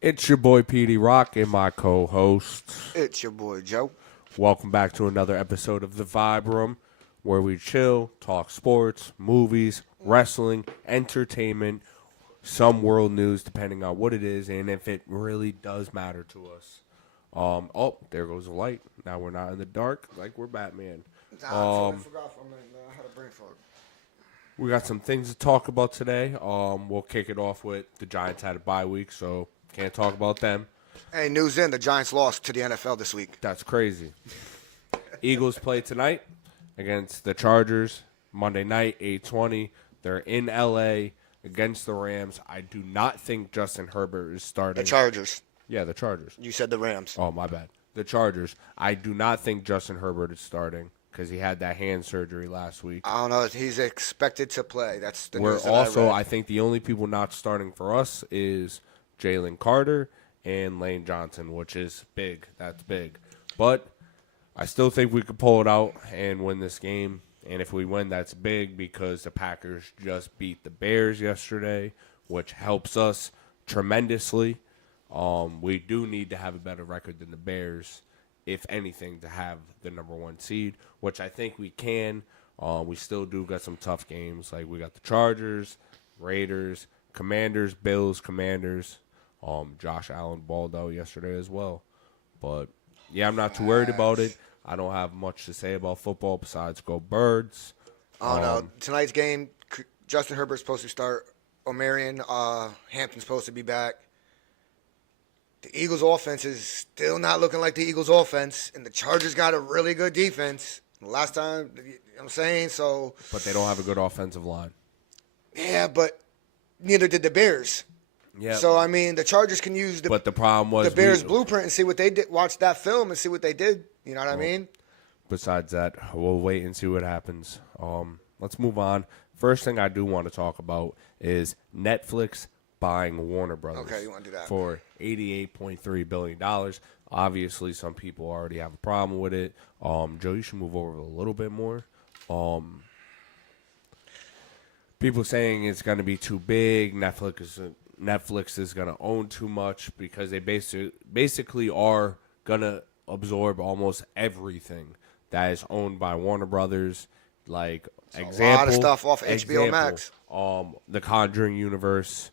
It's your boy Petey Rock and my co-host. It's your boy Joe. Welcome back to another episode of The Vibe Room, where we chill, talk sports, movies, wrestling, entertainment, some world news, depending on what it is, and if it really does matter to us. There goes the light. Now we're not in the dark like we're Batman. I forgot for a minute. I had a brain fog. We got some things to talk about today. We'll kick it off with the Giants had a bye week, so can't talk about them. Hey, news in: the Giants lost to the NFL this week. That's crazy. Eagles play tonight against the Chargers. Monday night, 8:20. They're in L.A. against the Rams. I do not think Justin Herbert is starting. The Chargers. Yeah, the Chargers. You said the Rams. Oh, my bad. The Chargers. I do not think Justin Herbert is starting because he had that hand surgery last week. I don't know. He's expected to play. That's the We're news that also, I read. I think the only people not starting for us is Jalen Carter and Lane Johnson, which is big. That's big. But I still think we could pull it out and win this game. And if we win, that's big because the Packers just beat the Bears yesterday, which helps us tremendously. We do need to have a better record than the Bears, if anything, to have the number one seed, which I think we can. We still do got some tough games. Like we got the Chargers, Raiders, Commanders, Bills, Commanders. Josh Allen balled out yesterday as well. But, yeah, I'm not too worried about it. I don't have much to say about football besides go Birds. Oh, no. Tonight's game, Justin Herbert's supposed to start. O'Marion, Hampton's supposed to be back. The Eagles' offense is still not looking like the Eagles' offense, and the Chargers got a really good defense. Last time, you know what I'm saying? So, But they don't have a good offensive line. yeah, but neither did the Bears. Yeah. So, I mean, the Chargers can use But the problem was the Bears' blueprint and see what they did. Watch that film and see what they did. You know what I mean? Besides that, we'll wait and see what happens. Let's move on. First thing I do want to talk about is Netflix buying Warner Brothers. Okay, you want to do that. For $88.3 billion. Obviously, some people already have a problem with it. Joe, you should move over a little bit more. People saying it's going to be too big. Netflix is going to own too much because they basically are going to absorb almost everything that is owned by Warner Brothers. Like, example, a lot of stuff off HBO Max. The Conjuring universe,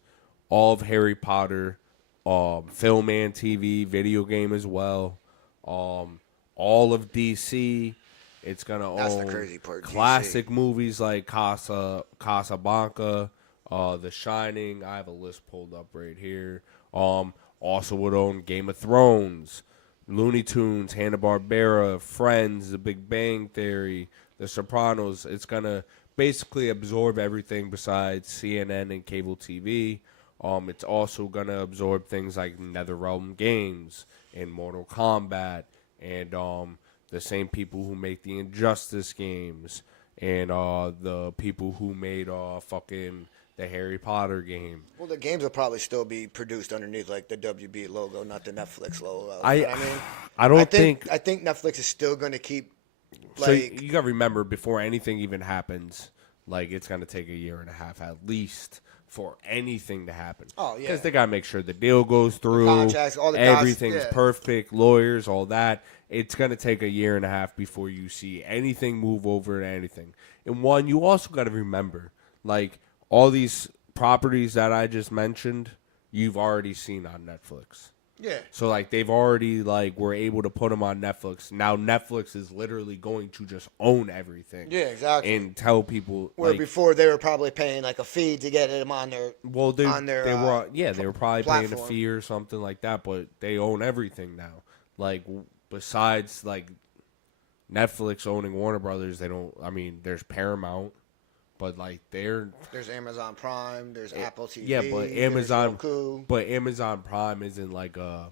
all of Harry Potter, film and TV, video game as well, all of DC. It's gonna That's own the crazy part, DC. classic movies like Casablanca, The Shining. I have a list pulled up right here. Also would own Game of Thrones, Looney Tunes, Hanna-Barbera, Friends, The Big Bang Theory, The Sopranos. It's going to basically absorb everything besides CNN and cable TV. It's also going to absorb things like NetherRealm Games and Mortal Kombat and the same people who make the Injustice games and the people who made the Harry Potter game. Well, the games will probably still be produced underneath like the WB logo, not the Netflix logo. I You know what I mean? don't think I think Netflix is still going to keep so. You got to remember, before anything even happens, like it's going to take a year and a half at least for anything to happen. Oh, yeah. Because they got to make sure the deal goes through, contracts, all the everything's yeah. perfect, lawyers, all that. It's going to take a year and a half before you see anything move over to anything. And one, you also got to remember, like, all these properties that I just mentioned, you've already seen on Netflix. Yeah. So, like, they've already, like, were able to put them on Netflix. Now Netflix is literally going to just own everything. Yeah, exactly. And tell people, Where like, before they were probably paying like a fee to get them on their they were probably paying a platform. fee or something like that, but they own everything now. Like, besides, like, Netflix owning Warner Brothers, there's Paramount. But like there's Amazon Prime, there's Apple TV, yeah, but there's Roku. Amazon Prime isn't like a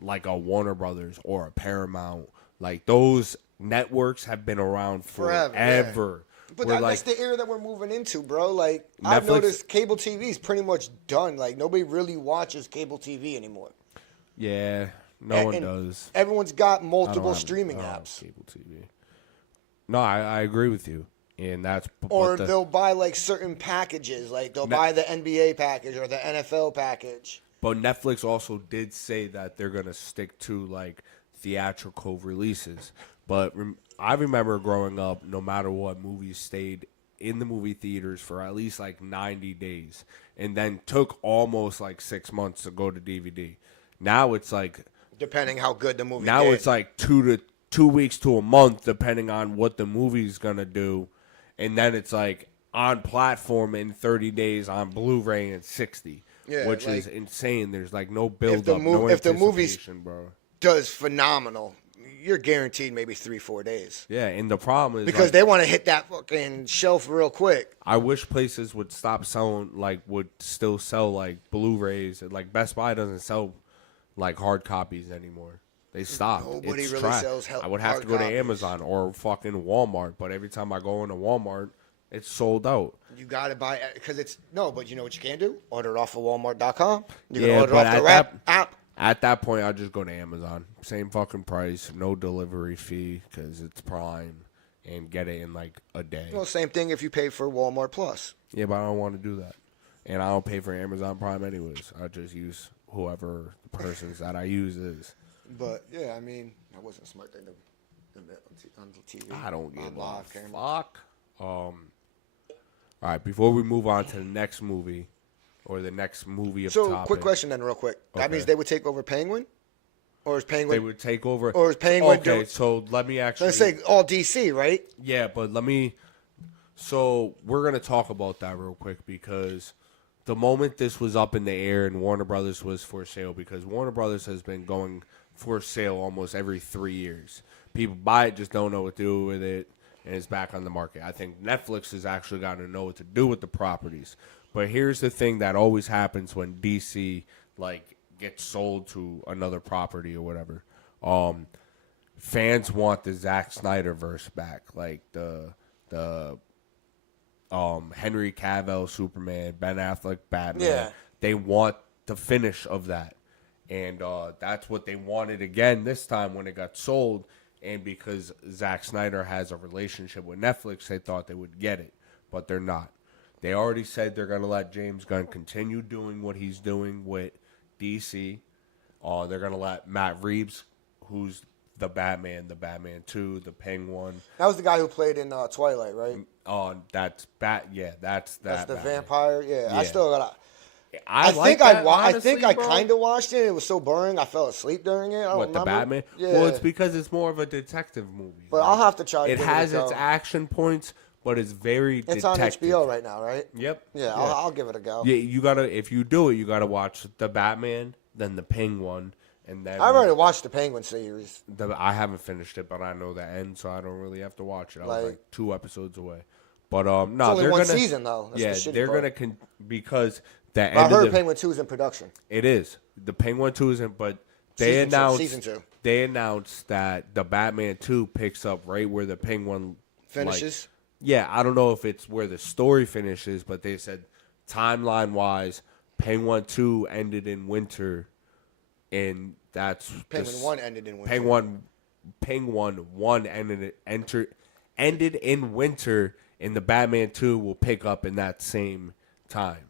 Warner Brothers or a Paramount. Like those networks have been around forever. Yeah. But that's the era that we're moving into, bro. Like I've noticed cable TV is pretty much done. Like nobody really watches cable TV anymore. Yeah, no one does. Everyone's got multiple streaming apps. Cable TV. No, I agree with you. And that's or they'll buy like certain packages, like they'll buy the NBA package or the NFL package. But Netflix also did say that they're gonna stick to like theatrical releases. But I remember growing up, no matter what, movies stayed in the movie theaters for at least like 90 days, and then took almost like 6 months to go to DVD. Now it's like Depending how good the movie now did. it's like 2 weeks to a month, depending on what the movie's gonna do, and then it's like on platform in 30 days, on Blu-ray in 60, Yeah, which like, is insane. There's like no build the up, mov- no if the movie's- anticipation, bro. does phenomenal. You're guaranteed maybe 3-4 days. Yeah, and the problem is Because like, they want to hit that fucking shelf real quick. I wish places would stop selling, like, would still sell like Blu-rays. Like Best Buy doesn't sell like hard copies anymore. They stopped. Nobody It's really trash. sells I would have hard to go copies. to Amazon or fucking Walmart, but every time I go into Walmart, it's sold out. You got to buy it because it's no, but you know what you can do? Order it off of Walmart.com. You can Yeah, order but off the at Rap app. At that point, I'll just go to Amazon. Same fucking price, no delivery fee because it's Prime, and get it in like a day. Well, same thing if you pay for Walmart Plus. Yeah, but I don't want to do that. And I don't pay for Amazon Prime anyways. I just use whoever the persons that I use is. But yeah, I mean, that wasn't a smart thing to admit on the TV. I don't give a live camera. fuck. All right, before we move on to the next movie, or the next movie of So, topic, quick question then, real quick. That Okay. means they would take over Penguin, or is Penguin? they would take over. Or is Penguin Okay, doing- so let me actually. Let's say all DC, right? Yeah, but let me. So we're gonna talk about that real quick because the moment this was up in the air and Warner Brothers was for sale, because Warner Brothers has been going for sale almost every 3 years. People buy it, just don't know what to do with it, and it's back on the market. I think Netflix has actually got to know what to do with the properties. But here's the thing that always happens when DC like gets sold to another property or whatever. Fans want the Zack Snyder verse back, like the Henry Cavill Superman, Ben Affleck Batman. Yeah. They want the finish of that. And that's what they wanted again this time when it got sold. And because Zack Snyder has a relationship with Netflix, they thought they would get it. But they're not. They already said they're going to let James Gunn continue doing what he's doing with DC. They're going to let Matt Reeves, who's the Batman 2, the Penguin. That was the guy who played in Twilight, right? That's that's that. That's the Batman. vampire. Yeah, I Yeah. still got. I think that, I think I honestly, bro. kind of watched it. It was so boring. I fell asleep during it. I don't What, the remember. Batman? Yeah. Well, it's because it's more of a detective movie. But I'll have to try. to It give has a its go. action points, but it's very It's on detective. HBO right now, right? Yep. Yeah, I'll give it a go. Yeah, you gotta. If you do it, you gotta watch the Batman, then the Penguin, and then I've already watched the Penguin series. I haven't finished it, but I know the end, so I don't really have to watch it. I was Like- like 2 episodes away. But no, It's only they're one gonna, season though. That's yeah, the shitty they're part. gonna because the But I end of heard the, Penguin 2 is in production. It is. The Penguin 2 isn't, but they Season two. They announced that the Batman 2 picks up right where the Penguin Finishes. yeah, I don't know if it's where the story finishes, but they said timeline wise, Penguin 2 ended in winter, and that's Penguin 1 ended in winter. Penguin 1 ended in winter, and the Batman 2 will pick up in that same time.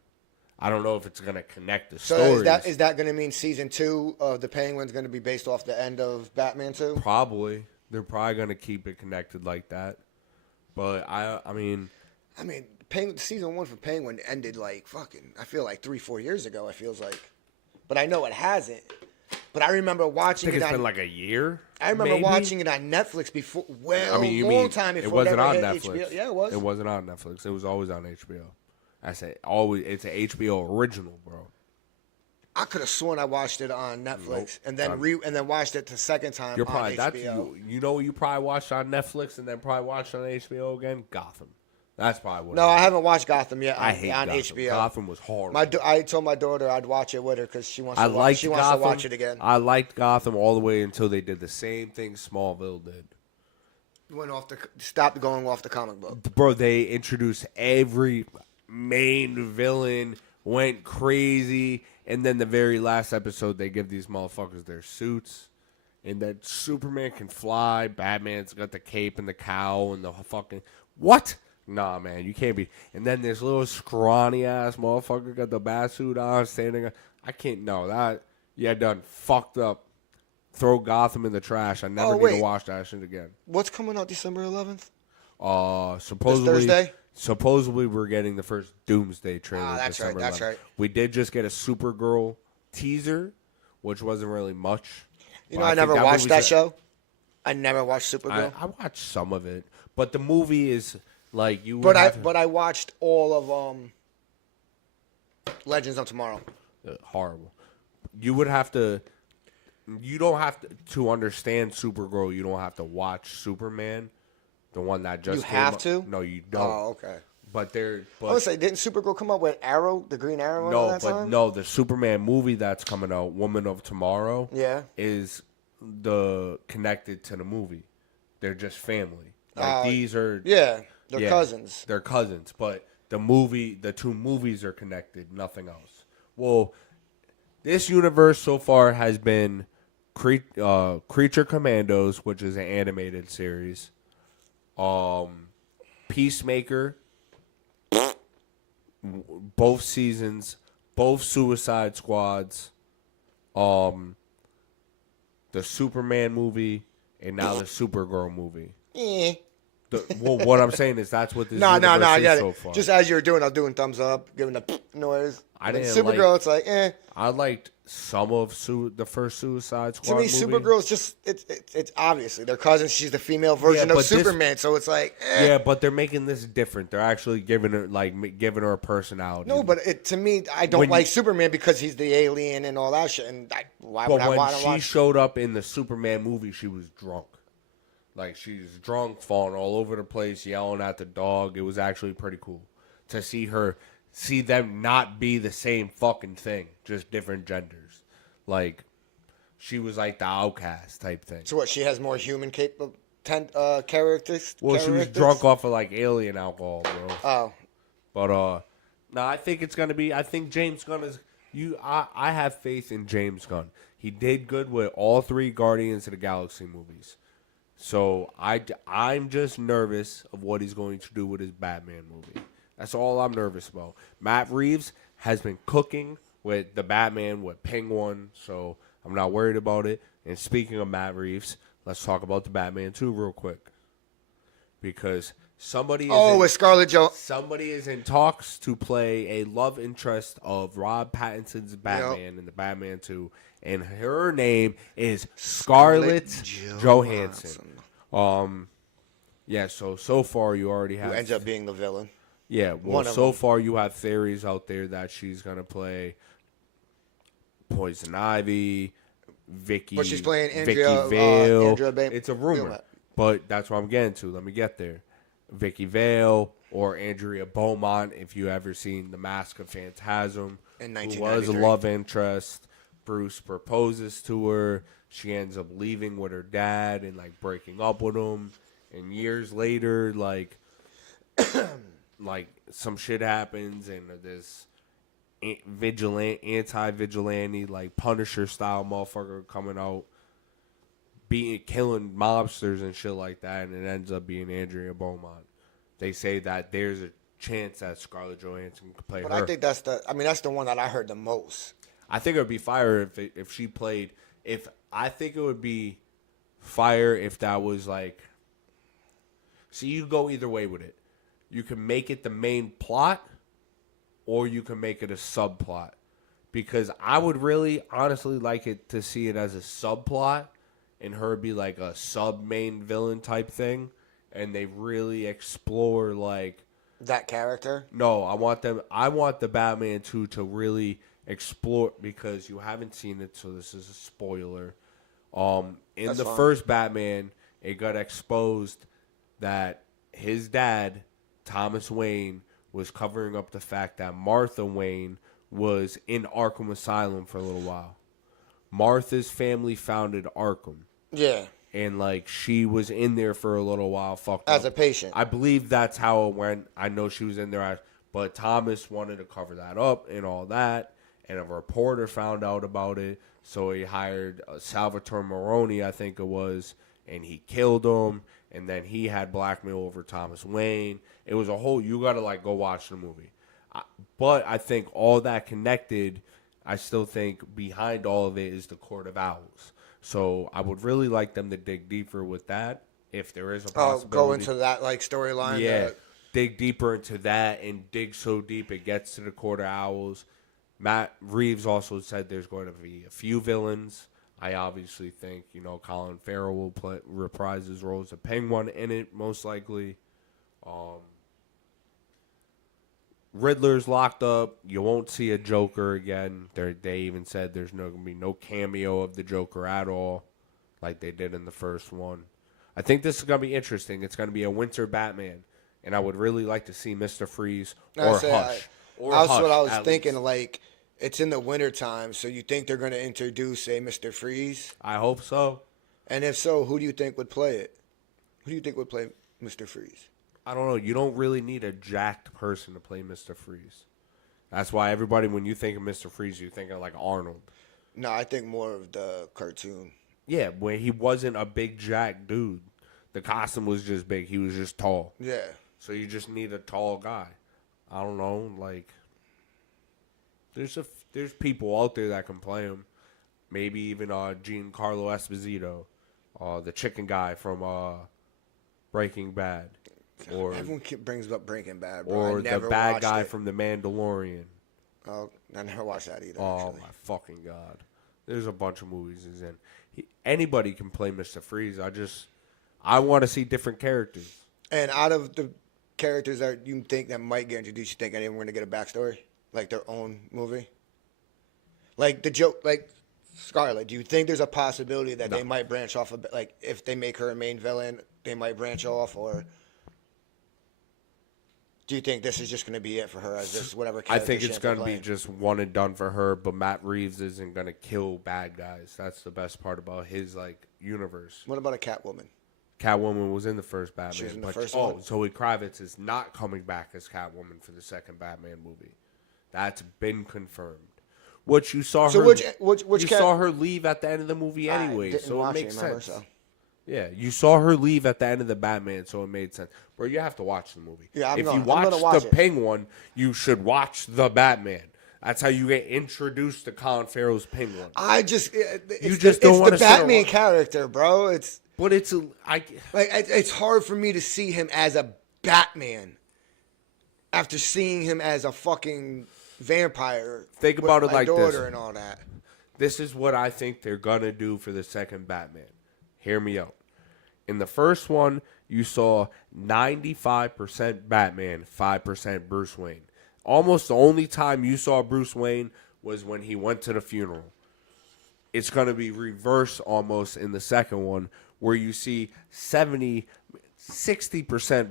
I don't know if it's gonna connect the So stories. is that going to mean season 2 of the Penguin's going to be based off the end of Batman 2? Probably. They're probably gonna keep it connected like that. But I mean, Season 1 for Penguin ended like fucking. I feel like 3-4 years ago. It feels like, but I know it hasn't. But I remember I watching think it it's on. been like a year. I remember maybe? watching it on Netflix before. Well, I mean, you a long mean time it before wasn't ever on hit Netflix? HBO. Yeah, it was. It wasn't on Netflix. It was always on HBO. I said always. It's an HBO original, bro. I could have sworn I watched it on Netflix Nope. and then watched it the second time You're on probably that's HBO. you know what you probably watched on Netflix and then probably watched on HBO again. Gotham. That's probably what. No, it I is. haven't watched Gotham yet on, I hate on Gotham. HBO. Gotham was horrible. I told my daughter I'd watch it with her because she wants I to watch. liked She wants Gotham. to watch it again. I liked Gotham all the way until they did the same thing Smallville did. Stopped going off the comic book. Bro, they introduced every main villain, went crazy, and then the very last episode, they give these motherfuckers their suits, and that Superman can fly, Batman's got the cape and the cowl and the fucking... What? Nah, man, you can't be. And then this little scrawny ass motherfucker got the bat suit on, standing. I can't. No, that done fucked up. Throw Gotham in the trash. I never need wait. to watch that shit again. What's coming out December 11th? Supposedly This Thursday? Supposedly we're getting the first Doomsday trailer. That's right. December That's 11th. right. We did just get a Supergirl teaser, which wasn't really much. You but know, I never think watched that movie's show. I never watched Supergirl. I watched some of it, but the movie is like you. But I watched all of Legends of Tomorrow. Horrible. You would have to. You don't have to understand Supergirl. You don't have to watch Superman, the one that just. You came have up. to? No, you don't. Oh, okay. But they're. I would say, didn't Supergirl come up with Arrow, the Green Arrow? At that time? No. The Superman movie that's coming out, Woman of Tomorrow. Yeah. Is connected to the movie. They're just family. Like these are. Yeah, they're cousins. They're cousins, but the two movies are connected. Nothing else. Well, this universe so far has been Creature Commandos, which is an animated series. Peacemaker, both seasons, both Suicide Squads, the Superman movie, and now the Supergirl movie. What I'm saying is that's what this No, universe I is got so it. far. Just as you were doing, I was doing thumbs up, giving the noise. I And then didn't Supergirl, like- it's like, eh. I liked some of the first Suicide Squad To me, movie. Supergirl's just it's obviously they're cousins. She's the female version Yeah, of but this- Superman, so it's like, eh. Yeah, but they're making this different. They're actually giving her a personality. No, but to me, I don't When like you- Superman because he's the alien and all that shit. And why would But I when want to she watch? showed up in the Superman movie, she was drunk. Like, she's drunk, falling all over the place, yelling at the dog. It was actually pretty cool to see them not be the same fucking thing, just different genders. Like, she was like the outcast type thing. So what? She has more human characters. Well, she was drunk off of like alien alcohol, bro. Oh, But no, I think it's gonna be. I think James Gunn is. I have faith in James Gunn. He did good with all three Guardians of the Galaxy movies. So I'm just nervous of what he's going to do with his Batman movie. That's all I'm nervous about. Matt Reeves has been cooking with the Batman with Penguin, so I'm not worried about it. And speaking of Matt Reeves, let's talk about the Batman 2 real quick. Because somebody with Scarlett Johansson. somebody is in talks to play a love interest of Rob Pattinson's Batman in the Batman 2, and her name is Scarlett Johansson. Yeah, so far you already Who have ends up being the villain? yeah, well one of so them. far you have theories out there that she's going to play Poison Ivy, Vicky, But she's playing Vicky Andrea, Vale. Andrea It's a rumor, Beaumont. but that's what I'm getting to. Let me get there. Vicky Vale or Andrea Beaumont, if you ever seen The Mask of Phantasm, In who was a 1993. love interest. Bruce proposes to her. She ends up leaving with her dad and like breaking up with him. And years later, like some shit happens, and this anti-vigilante, like Punisher style motherfucker coming out, killing mobsters and shit like that, and it ends up being Andrea Beaumont. They say that there's a chance that Scarlett Johansson could play But her. I think that's the one that I heard the most. I think it would be fire if she played. I think it would be fire if that was like. See, you go either way with it. You can make it the main plot, or you can make it a subplot. Because I would really, honestly like it to see it as a subplot, and her be like a sub main villain type thing, and they really explore like. That character. No, I want the Batman 2 to really explore, because you haven't seen it, so this is a spoiler. In That's the fine. first Batman, it got exposed that his dad, Thomas Wayne, was covering up the fact that Martha Wayne was in Arkham Asylum for a little while. Martha's family founded Arkham. Yeah, And like she was in there for a little while, fucked as up. a patient. I believe that's how it went. I know she was in there, but Thomas wanted to cover that up and all that. And a reporter found out about it, so he hired Salvatore Moroni, I think it was, and he killed him, and then he had blackmail over Thomas Wayne. It was a whole. You gotta like go watch the movie. But I think all that connected. I still think behind all of it is the Court of Owls. So I would really like them to dig deeper with that, if there is a possibility. Go into that like storyline. Yeah, dig deeper into that and dig so deep it gets to the Court of Owls. Matt Reeves also said there's going to be a few villains. I obviously think, Colin Farrell will reprise his role as a Penguin in it, most likely. Riddler's locked up. You won't see a Joker again. They even said there's going to be no cameo of the Joker at all, like they did in the first one. I think this is going to be interesting. It's going to be a winter Batman, and I would really like to see Mr. Freeze or Hush. That's what I was thinking. Like, it's in the winter time, so you think they're going to introduce a Mr. Freeze? I hope so. And if so, who do you think would play it? Who do you think would play Mr. Freeze? I don't know. You don't really need a jacked person to play Mr. Freeze. That's why everybody, when you think of Mr. Freeze, you think of like Arnold. No, I think more of the cartoon. Yeah, where he wasn't a big jack dude. The costume was just big. He was just tall. Yeah. So you just need a tall guy. I don't know. Like, there's people out there that can play him. Maybe even Giancarlo Esposito, the chicken guy from Breaking Bad. Or everyone brings up Breaking Bad, bro. Or the bad guy from The Mandalorian. Oh, I never watched that either. Oh, actually. my fucking God. There's a bunch of movies he's in. Anybody can play Mr. Freeze. I want to see different characters. And out of the characters that you think that might get introduced, you think anyone going to get a backstory? Like their own movie? Like the joke, like Scarlet, do you think there's a possibility that they might branch off a bit? Like if they make her a main villain, they might branch off, or do you think this is just going to be it for her as just whatever character? I think it's going to be just one and done for her, but Matt Reeves isn't going to kill bad guys. That's the best part about his universe. What about a Catwoman? Catwoman was in the first Batman. She was in the first one? Zoe Kravitz is not coming back as Catwoman for the second Batman movie. That's been confirmed. Which you saw so her. Which saw her leave at the end of the movie anyway, so it makes sense. So. Yeah, you saw her leave at the end of the Batman, so it made sense. Bro, you have to watch the movie. Yeah, if you watch the Penguin, you should watch the Batman. That's how you get introduced to Colin Farrell's Penguin. It's the Batman character, bro. It's hard for me to see him as a Batman after seeing him as a fucking vampire. Think about it like this. And all that. This is what I think they're gonna do for the second Batman. Hear me out. In the first one, you saw 95% Batman, 5% Bruce Wayne. Almost the only time you saw Bruce Wayne was when he went to the funeral. It's going to be reversed almost in the second one, where you see 60%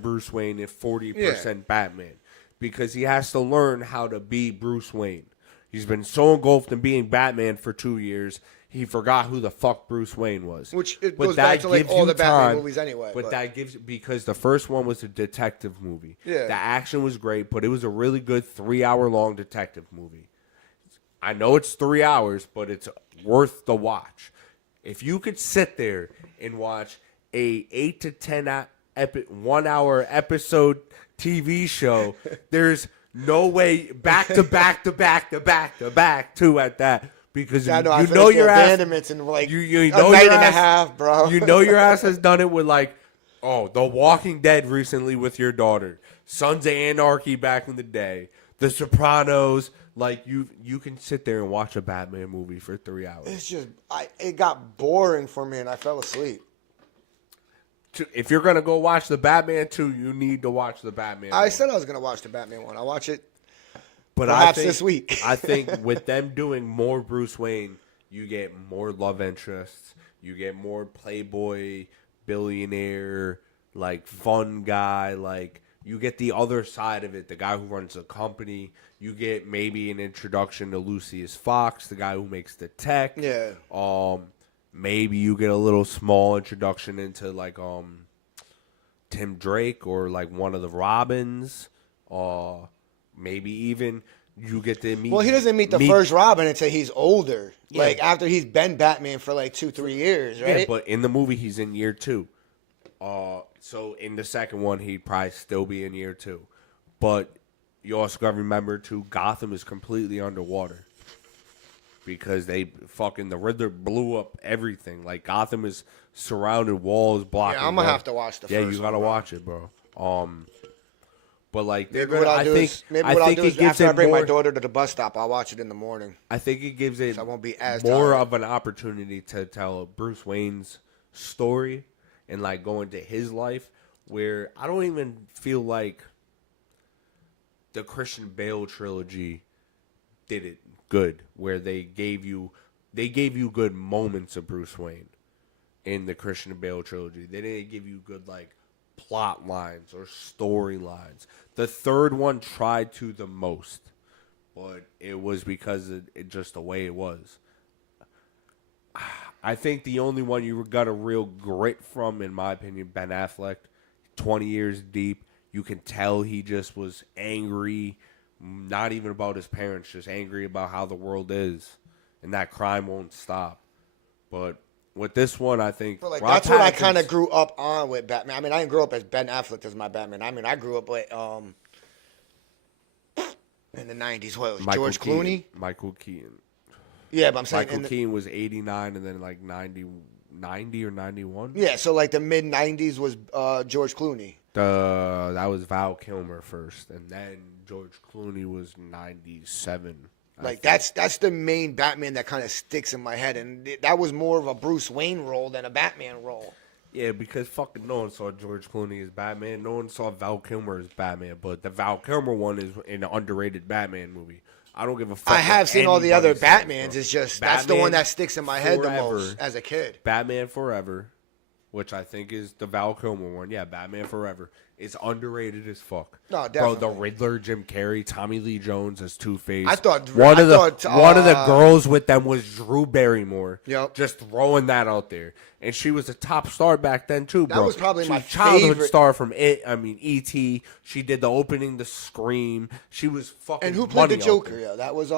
Bruce Wayne and 40% Batman. Because he has to learn how to be Bruce Wayne. He's been so engulfed in being Batman for 2 years, he forgot who the fuck Bruce Wayne was. Which it goes back to all the Batman movies anyway. But that gives, because the first one was a detective movie. Yeah. The action was great, but it was a really good 3-hour-long detective movie. I know it's 3 hours, but it's worth the watch. If you could sit there and watch a 8 to 10 1 hour episode TV show, there's no way back to back to back to back to back to at that. Because your ass, in like you know a night and a half, bro. You know your ass has done it with The Walking Dead recently with your daughter, Sons of Anarchy back in the day, The Sopranos. You can sit there and watch a Batman movie for 3 hours. It's just it got boring for me and I fell asleep. If you're gonna go watch the Batman 2, you need to watch the Batman. I said I was gonna watch the Batman 1. I'll watch it. But perhaps this week. I think with them doing more Bruce Wayne, you get more love interests. You get more playboy, billionaire, fun guy. You get the other side of it, the guy who runs the company. You get maybe an introduction to Lucius Fox, the guy who makes the tech. Yeah. Maybe you get a little small introduction into Tim Drake or one of the Robins. Maybe even you get to meet. Well, he doesn't meet the first Robin until he's older. Yeah. Like after he's been Batman for like 2-3 years, right? Yeah, but in the movie he's in year 2. So in the second one he'd probably still be in year 2. But you also got to remember too, Gotham is completely underwater. Because the Riddler blew up everything. Like Gotham is surrounded walls blocking. Yeah, I'm gonna have to watch the first one. Yeah, you gotta watch it, bro. But like maybe what I'll do is after I bring my daughter to the bus stop, I'll watch it in the morning. I think it gives it So I won't be as more tired. of an opportunity to tell Bruce Wayne's story and like go into his life, where I don't even feel like the Christian Bale trilogy did it good, where they gave you good moments of Bruce Wayne in the Christian Bale trilogy. They didn't give you good like plot lines or storylines. The third one tried to the most, but it was because it just the way it was. I think the only one you got a real grit from, in my opinion, Ben Affleck, 20 years deep. You can tell he just was angry, not even about his parents, just angry about how the world is, and that crime won't stop. But with this one, I think But like Rob that's what I Pattinson's- kind of grew up on with Batman. I mean, I didn't grow up as Ben Affleck as my Batman. I mean, I grew up with in the '90s. What was Michael George Keaton. Clooney? Michael Keaton. Yeah, but I'm saying Michael Keaton was 89 and then like 90 or 91. yeah. So like the mid '90s was George Clooney. That was Val Kilmer first, and then George Clooney was 97. Like that's the main Batman that kind of sticks in my head, and that was more of a Bruce Wayne role than a Batman role. Yeah, because fucking no one saw George Clooney as Batman. No one saw Val Kilmer as Batman, but the Val Kilmer one is an underrated Batman movie. I don't give a fuck. I have what seen all the other anybody says, Batmans. bro. It's just that's the one that sticks in my head the most as a kid. Batman Forever, which I think is the Val Kilmer one. Yeah, Batman Forever is underrated as fuck. No, Bro, definitely. the Riddler, Jim Carrey, Tommy Lee Jones as Two-Face. I thought one of the uh, girls with them was Drew Barrymore. Yep. Just throwing that out there, and she was a top star back then too, bro. was probably she my was a childhood favorite- star from E.T. She did the opening, the Scream. She was fucking. And who played money the out Joker? there. Yeah, that was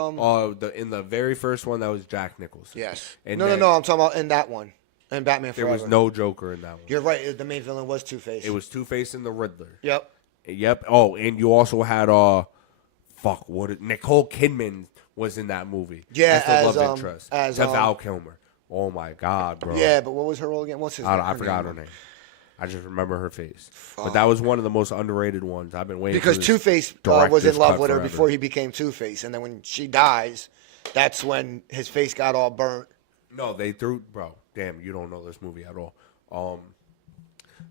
In the very first one, that was Jack Nicholson. yes. And No, then I'm talking about in that one, in Batman There Forever. was no Joker in that one. You're right. The main villain was Two-Face. It was Two-Face and the Riddler. Yep. Yep. Oh, and you also had Nicole Kidman was in that movie. Yeah, as the love as, interest as, to Val Kilmer. Oh my God, bro. Yeah, but what was her role again? What's his name? I forgot her name. I just remember her face. But that was one of the most underrated ones. I've been waiting Because for this Two-Face was director's in love cut with her forever. before he became Two-Face, and then when she dies, that's when his face got all burnt. No, they threw, bro. Damn, you don't know this movie at all.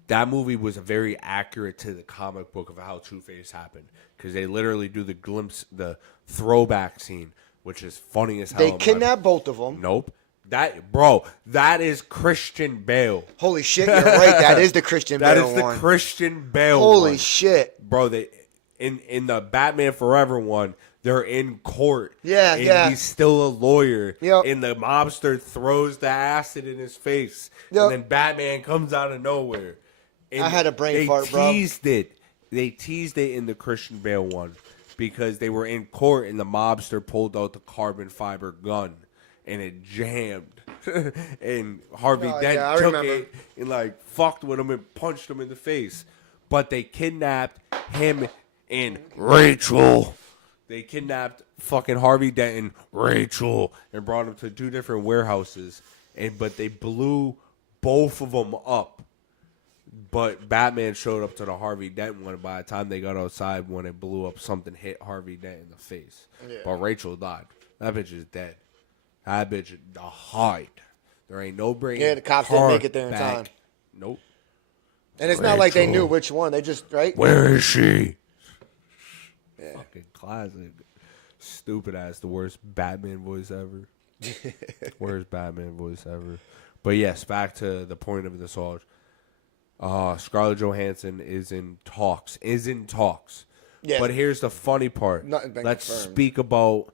That movie was very accurate to the comic book of how Two-Face happened, because they literally do the throwback scene, which is funny as hell. They kidnapped both of them. Nope. That is Christian Bale. Holy shit, you're right. That is the Christian That Bale is the one. Christian Bale Holy one. shit. Bro, they in the Batman Forever one, they're in court. Yeah, and yeah. he's still a lawyer. Yep. And the mobster throws the acid in his face. Yep. And then Batman comes out of nowhere. And I had a brain they fart, bro. They teased it in the Christian Bale one because they were in court and the mobster pulled out the carbon fiber gun and it jammed. And Harvey Oh, Dent yeah, I took remember. it and like fucked with him and punched him in the face. But they kidnapped him and Rachel. They kidnapped fucking Harvey Dent and Rachel and brought him to 2 different warehouses. But they blew both of them up. But Batman showed up to the Harvey Dent one. By the time they got outside, when it blew up, something hit Harvey Dent in the face. Yeah. But Rachel died. That bitch is dead. That bitch died. There ain't no bringing. Yeah, the cops didn't her make it there in back. time. Nope. And it's not like they knew Rachel. which one. They just, right? Where is she? Fucking classic. Stupid ass. The worst Batman voice ever. Worst Batman voice ever. But yes, back to the point of this all. Scarlett Johansson is in talks. Yeah. But here's the funny part. Nothing been Let's confirmed. speak about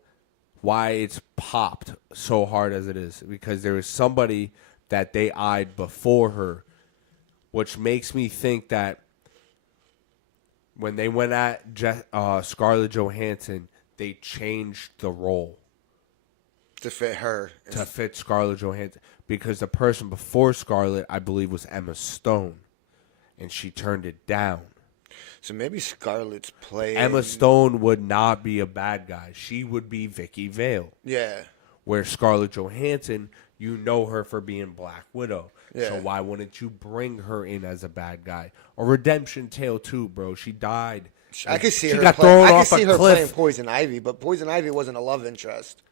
why it's popped so hard as it is. Because there was somebody that they eyed before her, which makes me think that when they went at Scarlett Johansson, they changed the role to fit her. to fit Scarlett Johansson because the person before Scarlett, I believe, was Emma Stone, and she turned it down. So maybe Scarlett's playing. Emma Stone would not be a bad guy. She would be Vicky Vale. Yeah. Where Scarlett Johansson, you know her for being Black Widow. Yeah. So why wouldn't you bring her in as a bad guy? A redemption tale too, bro. She died. I could see She her. got thrown I could off see a her cliff. playing Poison Ivy, but Poison Ivy wasn't a love interest.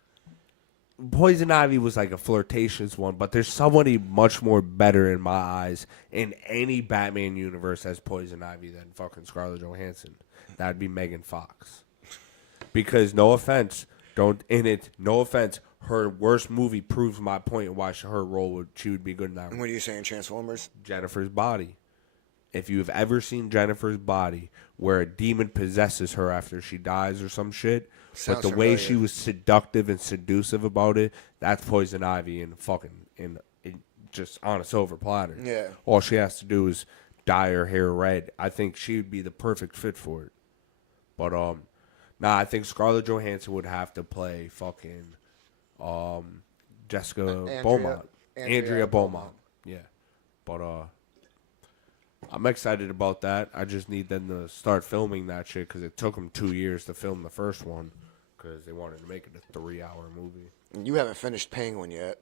Poison Ivy was like a flirtatious one, but there's somebody much more better in my eyes in any Batman universe as Poison Ivy than fucking Scarlett Johansson. That'd be Megan Fox. Because no offense, no offense, her worst movie proves my point why her role she would be good now. What are you saying, Transformers? Jennifer's Body. If you've ever seen Jennifer's Body, where a demon possesses her after she dies or some shit, Sounds but the way familiar. she was seductive and seductive about it, that's Poison Ivy and just on a silver platter. Yeah. All she has to do is dye her hair red. I think she would be the perfect fit for it. But I think Scarlett Johansson would have to play fucking Jessica Beaumont. Andrea Beaumont. Yeah. But I'm excited about that. I just need them to start filming that shit because it took them 2 years to film the first one because they wanted to make it a 3-hour movie. You haven't finished Penguin yet.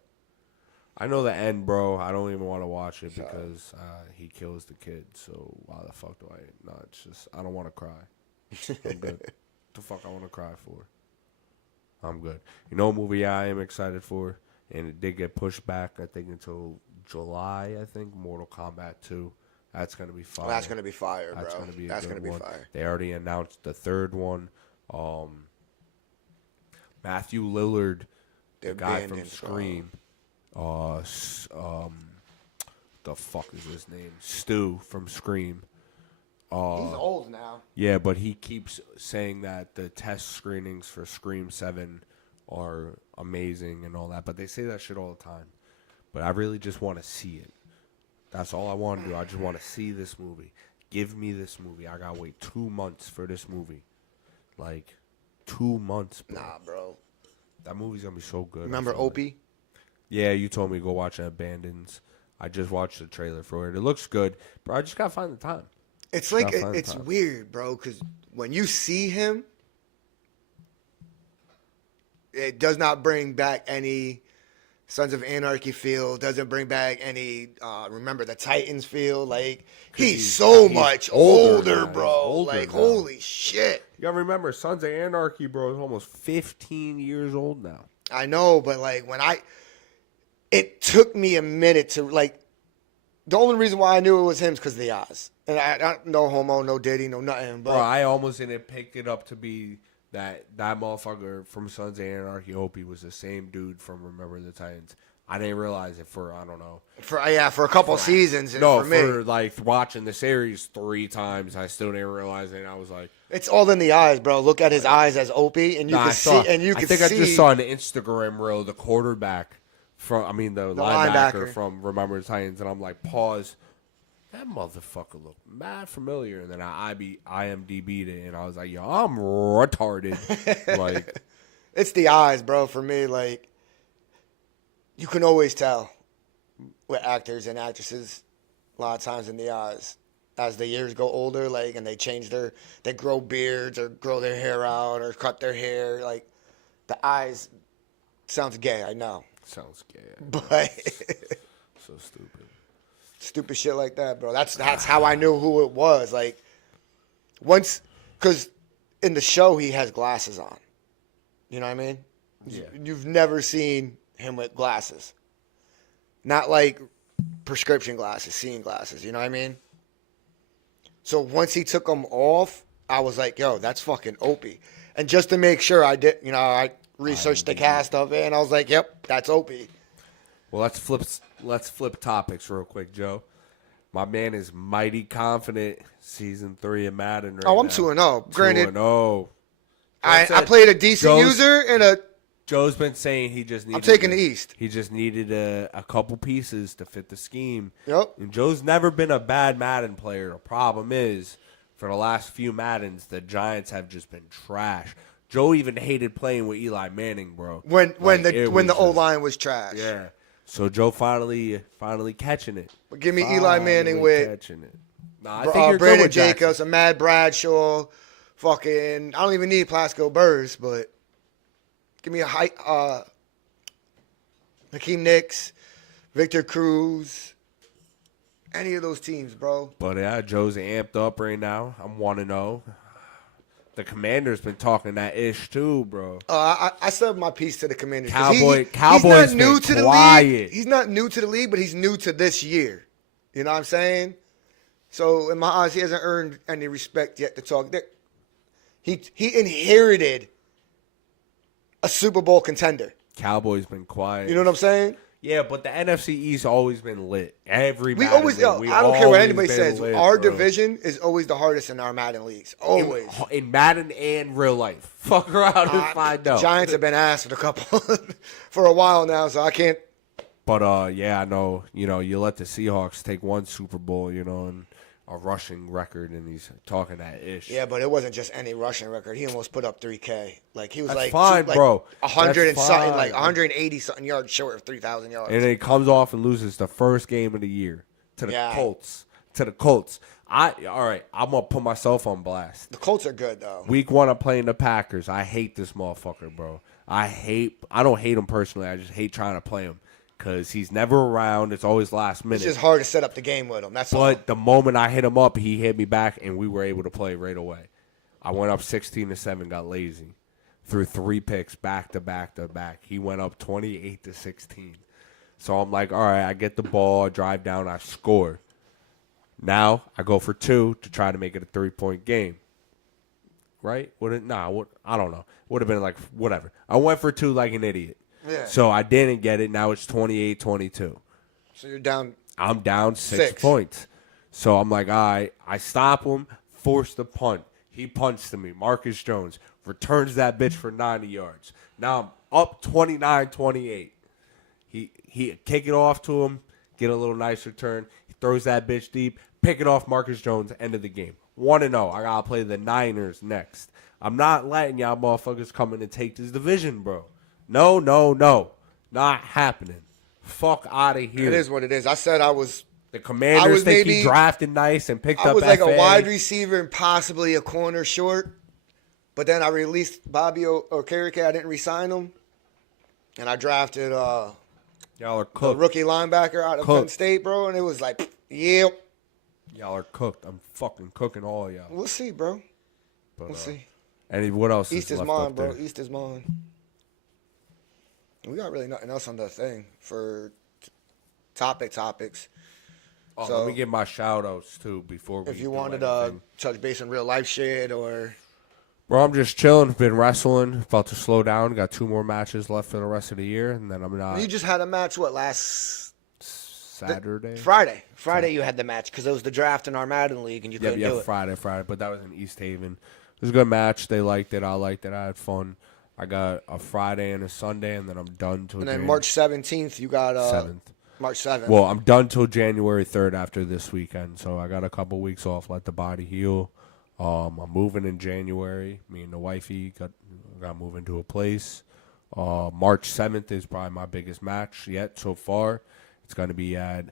I know the end, bro. I don't even want to watch it because he kills the kid. So why the fuck do I? No, it's just I don't want to cry. I'm good. The fuck I want to cry for? I'm good. You know what movie I am excited for? And it did get pushed back, I think, until July, I think. Mortal Kombat 2. That's going to be fire. Well, that's gonna be fire, bro. That's going to be That's a good gonna be one. fire. They already announced the third one. Matthew Lillard, They're the guy from banned in, Scream. The fuck is his name? Stu from Scream. He's old now. Yeah, but he keeps saying that the test screenings for Scream 7 are amazing and all that. But they say that shit all the time. But I really just want to see it. That's all I want to do. I just want to see this movie. Give me this movie. I got to wait 2 months for this movie. Like, 2 months, bro. Nah, bro. That movie's going to be so good. Remember I feel like. Opie? Yeah, you told me to go watch Abandons. I just watched the trailer for it. It looks good. Bro, I just got to find the time. It's like Gotta find it's time. weird, bro, because when you see him, it does not bring back any Sons of Anarchy feel. Doesn't bring back any Remember the Titans feel. Like he's so much older, now. bro. He's older Like now. holy shit. You got to remember, Sons of Anarchy, bro, is almost 15 years old now. I know, but like it took me a minute to like. The only reason why I knew it was him is because of the eyes. And I no homo, no Diddy, no nothing. But Bro, I almost didn't pick it up to be that motherfucker from Sons of Anarchy, Opie, was the same dude from Remember the Titans. I didn't realize it for, I don't know. for a couple seasons. And No, for me, for like watching the series 3 times, I still didn't realize it. And I was like, it's all in the eyes, bro. Look at his eyes as Opie, and you nah, can I see. saw, And you I can think see. I just saw an Instagram reel, the quarterback the linebacker linebacker. from Remember the Titans, and I'm like, pause. That motherfucker looked mad familiar, and then I IMDb'd it, and I was like, yo, I'm retarded. Like, It's the eyes, bro. For me, like you can always tell with actors and actresses a lot of times in the eyes as the years go older, like, and they grow beards or grow their hair out or cut their hair. Like the eyes sounds gay, I know, sounds gay. but So stupid. stupid shit like that, bro. That's how I knew who it was. Like once, because in the show he has glasses on. You know what I mean? Yeah. You've never seen him with glasses. Not like prescription glasses, seeing glasses. You know what I mean? So once he took them off, I was like, yo, that's fucking Opie. And just to make sure I I researched the cast of it, and I was like, yep, that's Opie. Well, let's flip topics real quick, Joe. My man is mighty confident. Season 3 of Madden right now. Oh, I'm 2-0. Granted, 2-0. I played a decent Joe's- user and a. Joe's been saying he just needed. I'm taking the East. He just needed a couple pieces to fit the scheme. Yep. And Joe's never been a bad Madden player. The problem is, for the last few Maddens, the Giants have just been trash. Joe even hated playing with Eli Manning, bro. When Like, the it when was the O just- line was trash. Yeah. So Joe finally catching it. But give me Eli Manning with catching it. Nah, I think you're good Brandon with Jackson. Jacobs, and Matt Bradshaw, fucking. I don't even need Plaxico Burrs, but give me a height. Hakeem Nicks, Victor Cruz, any of those teams, bro. But yeah, Joe's amped up right now. I'm 1-0. The Commander's been talking that ish too, bro. I said my piece to the Commanders. 'Cause Cowboys he's not new been to the quiet. league. He's not new to the league, but he's new to this year. You know what I'm saying? So in my eyes, he hasn't earned any respect yet to talk. He inherited a Super Bowl contender. Cowboys been quiet. You know what I'm saying? Yeah, but the NFC East always been lit. Every We Madden always, league, I don't care what always anybody been says. lit, Our bro. division is always the hardest in our Madden leagues. Always. in Madden and real life. Fuck around and find out. Giants have been asked for a couple for a while now, so I can't. But yeah, I know. You know, you let the Seahawks take one Super Bowl, you know, and a rushing record, and he's talking that ish. Yeah, but it wasn't just any rushing record. He almost put up 3K. Like he was That's like fine, bro. 100 and That's something, fine. like 180 something yards short of 3,000 yards. And then he comes off and loses the first game of the year to the Yeah. Colts. To the Colts. All right, I'm gonna put myself on blast. The Colts are good though. Week 1, I'm playing the Packers. I hate this motherfucker, bro. I don't hate him personally. I just hate trying to play him because he's never around. It's always last minute. It's just hard to set up the game with him. That's all. But the moment I hit him up, he hit me back, and we were able to play right away. I went up 16-7, got lazy, threw 3 picks back to back to back. He went up 28-16. So I'm like, all right, I get the ball, I drive down, I score. Now I go for 2 to try to make it a 3-point game. Right? I don't know. Would have been like whatever. I went for 2 like an idiot. Yeah. So I didn't get it. Now it's 28-22. So you're down. I'm down 6 points. So I'm like, all right, I stop him, force the punt. He punts to me. Marcus Jones returns that bitch for 90 yards. Now I'm up 29-28. He kick it off to him, get a little nice return. He throws that bitch deep, pick it off Marcus Jones, end of the game. 1-0. I got to play the Niners next. I'm not letting y'all motherfuckers come in and take this division, bro. No. Not happening. Fuck out of here. It is what it is. I said I was. The Commanders think maybe- he drafted nice and picked I up was like FA. a wide receiver and possibly a corner short. But then I released Bobby Okereke. I didn't re-sign him. And I drafted Y'all are a cooked. rookie linebacker out of Cooked. Penn State, bro. And it was like, yep. Y'all are cooked. I'm fucking cooking all of y'all. We'll see, bro. But, We'll see. And what else East is is left mine, up bro. there? East is mine. We got really nothing else on the thing for topics. Oh, So- let me give my shout outs too before we If you do wanted anything. to touch base on real life shit or Bro, I'm just chilling. Been wrestling. About to slow down. Got 2 more matches left for the rest of the year, and then I'm not you just had a match. What last Saturday. Friday? Friday you had the match because it was the draft in our Madden league and you couldn't do it. Friday. But that was in East Haven. It was a good match. They liked it. I liked it. I had fun. I got a Friday and a Sunday, and then I'm done till And then March 17th you got 7th. March 7th. Well, I'm done till January 3rd after this weekend, so I got a couple weeks off. Let the body heal. I'm moving in January. Me and the wifey got moving to a place. March 7th is probably my biggest match yet so far. It's going to be at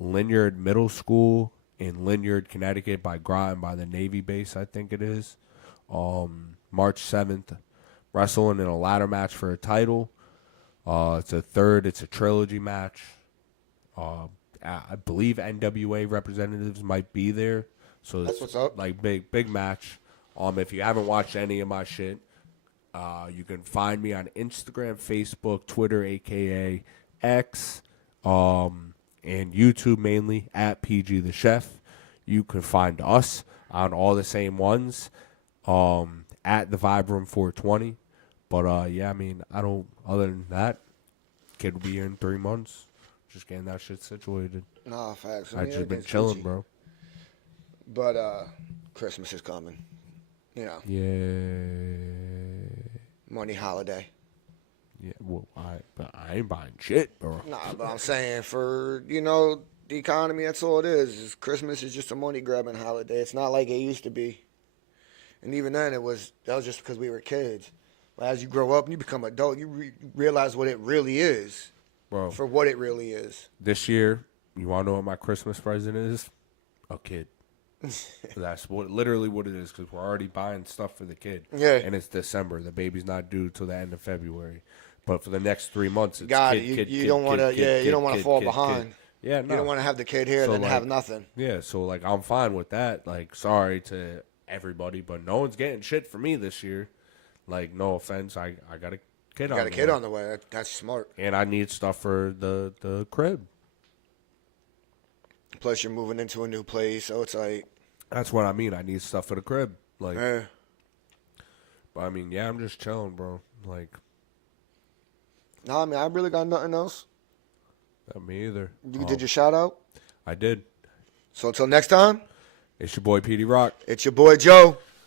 Lynyard Middle School in Lynyard, Connecticut by Groton, by the Navy base, I think it is. March 7th, wrestling in a ladder match for a title. It's a trilogy match. I believe NWA representatives might be there. So That's what's up. Like big match. If you haven't watched any of my shit, you can find me on Instagram, Facebook, Twitter, aka X, and YouTube mainly at PG the Chef. You can find us on all the same ones, at the Vibe Room 420. But yeah, I mean, I don't. Other than that, kid will be here in 3 months. Just getting that shit situated. Nah, facts. I just been chilling, bro. But Christmas is coming. You know, Yeah. money holiday. Yeah. Well, but I ain't buying shit, bro. Nah, but I'm saying for, the economy, that's all it is. Christmas is just a money grabbing holiday. It's not like it used to be. And even then, that was just because we were kids. But as you grow up and you become adult, you realize what it really is, Bro, for what it really is. this year, you want to know what my Christmas present is? A kid. That's literally what it is, because we're already buying stuff for the kid. Yeah. And it's December. The baby's not due till the end of February. But for the next 3 months, it's God, kid, you don't want to. Yeah, you don't want to fall behind. Yeah, You no. don't want to have the kid here So, and then like, have nothing. Yeah, so like I'm fine with that. Like, sorry to everybody, but no one's getting shit for me this year. Like, no offense, I got a kid You on got a the kid way. on the way. That's smart. And I need stuff for the crib. Plus, you're moving into a new place, so it's like, That's what I mean. I need stuff for the crib. Like, eh. but I mean, yeah, I'm just chilling, bro. Like, No, I mean, I really got nothing else. not me either. You did your shout out. I did. So until next time, It's your boy PD Rock. it's your boy Joe.